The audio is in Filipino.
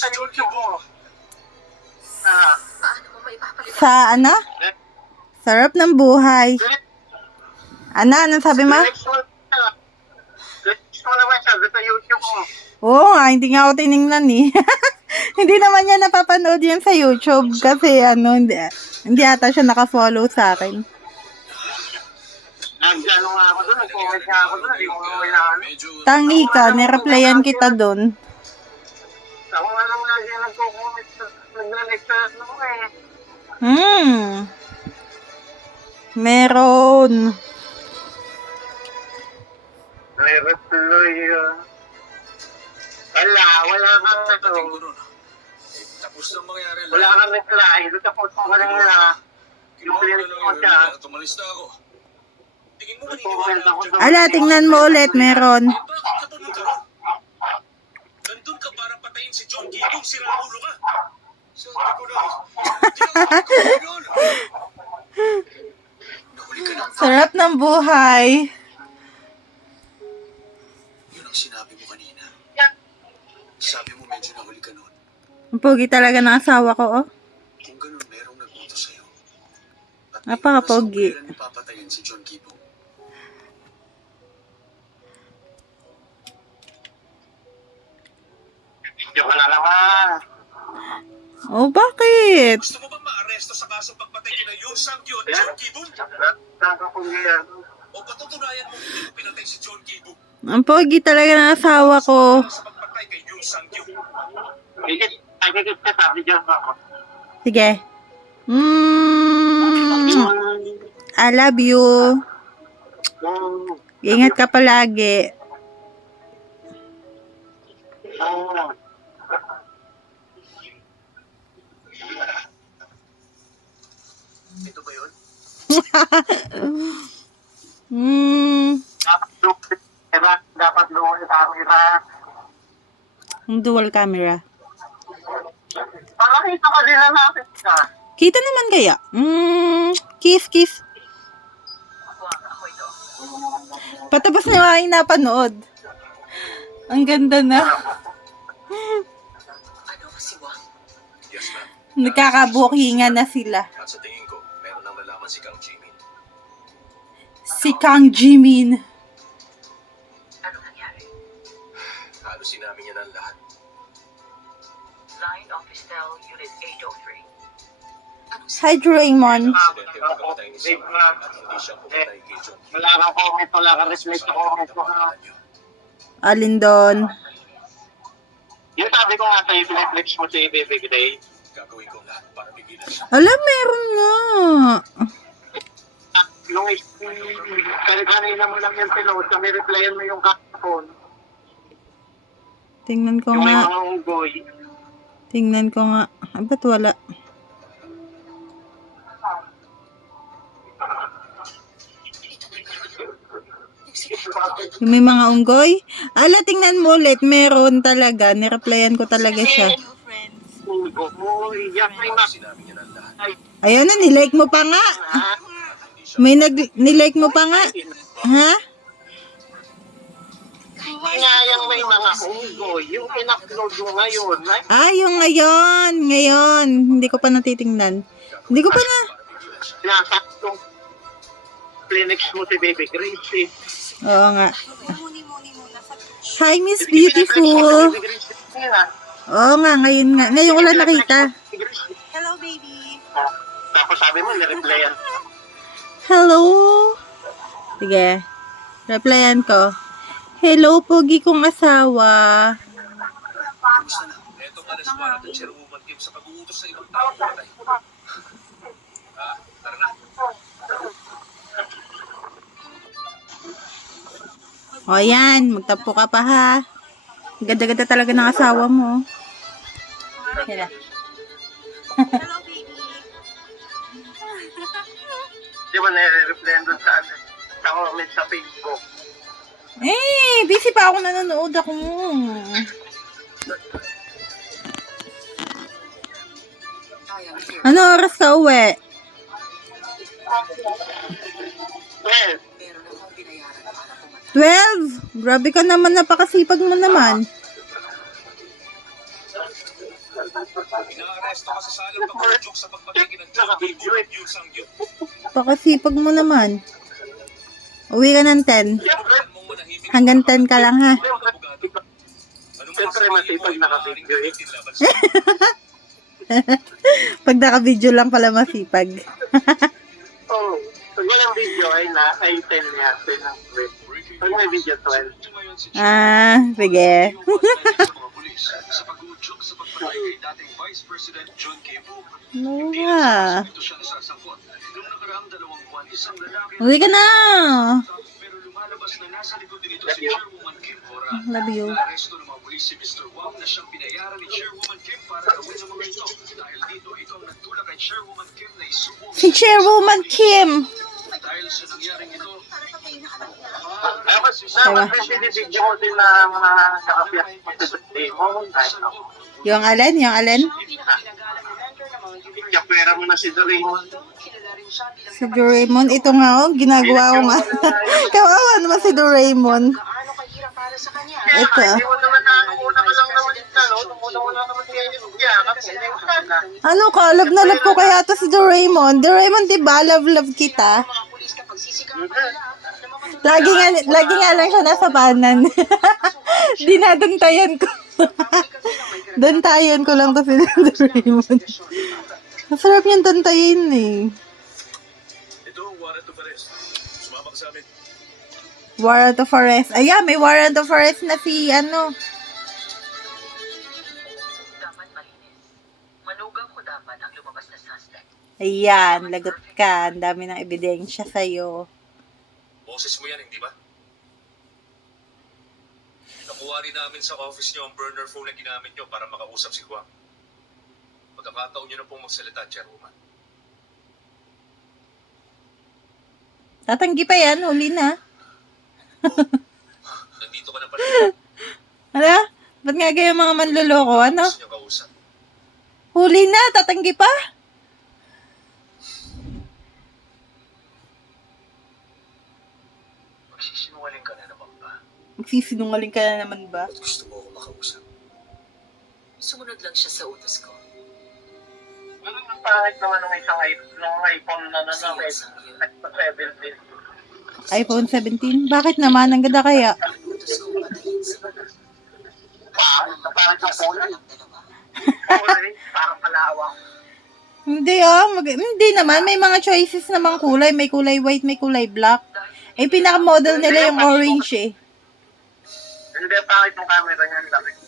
sa YouTube mo. Sa ano? Sarap ng buhay. Anong sabi mo? Next mo naman siya sa YouTube mo. Oo nga, hindi nga ako tiningnan eh. Hindi naman niya napapanood yan sa YouTube kasi hindi ata siya naka-follow sa akin. Nag-ano nga ako doon, nag-comment nga ako doon, hindi ko kailangan. Tangi ka, nireplyan kita doon. Ako nga lang lagi nagko-comment, nag-lecture mo eh. Meron. May reply wala kang Tapos na mangyari wala kang reply. Doon sa post mo kanina, yung clinic mo siya. Tumalis na ako. Tingin mo Nag-comment ako doon. Ala, tingnan mo ulit, meron. bakit ka ba nagkaroon? Nandun ka para patayin si John Gibong, si Raulo ka. Sabi ko na, ginawa ko yun. Nahuli ka na. Sarap ng buhay. Yun ang sinabi mo kanina. Sabi mo medyo nahuli ka noon. Ang pogi talaga ng asawa ko, oh. Kung ganun, merong nag-utos sa'yo. At Napaka-pogi. kailan papatayin si John Gibong. Yung ka na naman. Oh, bakit? Gusto mo ba maaresto sa kasong pagpatay kina Yun Sang-kyo at John Gibong? Nakakapungyan. O patutunayan mo hindi mo pinatay si John Gibong Ang pogi talaga ng asawa ko. sa pagpatay kay Yun Sang-kyo? Nakikit ka sabi dyan ako. Sige. I love you. Ingat ka palagi. Ito ba yun? Dapat doon sa camera. Ang dual camera. Para kita ka din na natin ka. Kita naman kaya? Kiss, kiss. Patapos na nga yung napanood. Ang ganda na. Yes, ma'am. Nagkakabukingan na sila. At sa tingin ko, meron nang nalaman si Kang Jimin. Si Kang Jimin. Ano nangyari? Halos sinabi niya ng lahat. Line Office Cell Unit 803. Hi, Draymond. Insidente ang pagkamatay ni Sam at hindi siya pumatay kay John Gibong. Wala kang comment, wala kang reflect sa comment ko. Alin doon? Yung sabi ko nga sa'yo, pineflex mo si Baby Gray. Gagawin ko lahat para pigilan siya. Alam, meron nga. Yung kanina mo lang yung pilote, kami replyan mo yung kapon. Tingnan ko Yung may nga. mga unggoy. Tingnan ko nga. Ah, ba't wala? Yung may mga unggoy? Ala, tingnan mo ulit. Meron talaga. Nireplyan ko talaga siya. Unggoy, yan may mga... Sinabi niya ng lahat. Ayun na, nilike mo pa nga. Hindi siya May nilike mo pa nga. Ha? Hinayang may mga unggoy. Yung in-upload mo ngayon. Ah, yung ngayon. Ngayon. Hindi ko pa natitingnan. Hindi ko pa na. Nasakto. Clinics mo si Baby Grace eh. Oo nga. Hi, Miss Beautiful. Oo nga, ngayon nga. Ngayon ko lang nakita. Hello, baby. Tapos sabi mo, nireplyan. Hello. Sige. Replyan ko. Hello, pogi kong asawa. Kamusta na? Eto ka na si Warren at Chairwoman Kim sa pag-uutos sa ibang tao pumatay. Tara na. O yan, magtampo ka pa ha. Ganda-ganda talaga ng asawa mo. Kaya. Hello, baby. Di ba nire-replyan doon sa comment sa Facebook? Eh, busy pa ako, nanonood ako. Ano oras ka uwi? Well, 12? Grabe ka naman, napakasipag mo naman. Inaaresto ka sa salang pag-joke sa pagpatay ng John Kibo at Yun Sang Yun. Pakasipag mo naman. Uwi ka ng 10. Siyempre, Mong manahimik Hanggang 10 ka lang ha. ang mga abogado. Anong Siyempre, masipag naka-video eh. laban sa Pag naka-video lang pala masipag. Oo. Pag walang video ay 10 yata ng web. Pag may video, 12. Ah, sige. sa pag-udyok sa pagpatay kay dating Vice President John Kibo. No nga. Ito siya nasasangkot. Noong nakaraang 2 buwan, isang lalaki Uwi ka na. pero lumalabas na nasa likod din ito si Chairwoman Kim Bora. Love you. Naaresto ng mga pulis si Mr. Wang na siyang binayaran ni Chairwoman Kim para gawin ang mga ito. Dahil dito, ito ang nagtulak kay Chairwoman Kim na isubong Si Chairwoman Kim. dahil sa nangyaring ito. Ayun kasi, dapat may binibidyo ko din na mga kakapiyat mo. Yung Allen, yung Allen. Kapera mo na si Doraemon. Si Doraemon. Ito nga oh, ginagawa ko nga. Kawawa naman si Doraemon. Gaano kahirap para sa kanya? Ito. Hindi mo naman na, una ka lang naman ito, no? Una mo lang naman siya yung yakap. Hindi mo na. Ano ka? Love na love ko kaya to si Doraemon. Doraemon, diba? Love kita. Mga pulis kapag sisigawan pa nila, na mamatulog Lagi nga lang siya nasa panan. Dinadantayan ko. Dantayan ko lang to si Doraemon. Masarap yung dantayin eh. Ito ang warrant of arrest. Sumama ka sa amin. Warrant of arrest. Ayan, may warrant of arrest na si ano. dapat malinis. Manugang ko dapat ang lumabas na suspect. Ayan, lagot ka. Ang dami ng ebidensya sa'yo. Boses mo yan, hindi ba? Nakuha rin namin sa office niyo ang burner phone na ginamit niyo para makausap si Juan. Pagkakataon niyo na pong magsalita, Chairwoman. Tatanggi pa yan, huli na. Nandito ka na pala. Ano? Ba't nga kayo mga manluloko? Ano? Gusto niyo kausap. Huli na, tatanggi pa? Magsisinungaling ka na naman ba? Magsisinungaling ka na naman ba? At gusto mo ako makausap? Sumunod lang siya sa utos ko. Ganun ang pangit naman ng isang iPhone na iPhone 17? Bakit naman? Ang ganda kaya? Utos ko patayin si Pangit ang kulay. Kulay, parang palawak. Hindi hindi naman. May mga choices namang kulay. May kulay white, may kulay black. Eh, pinaka-model nila yung orange eh. Hindi, pangit ang camera niya. Laki.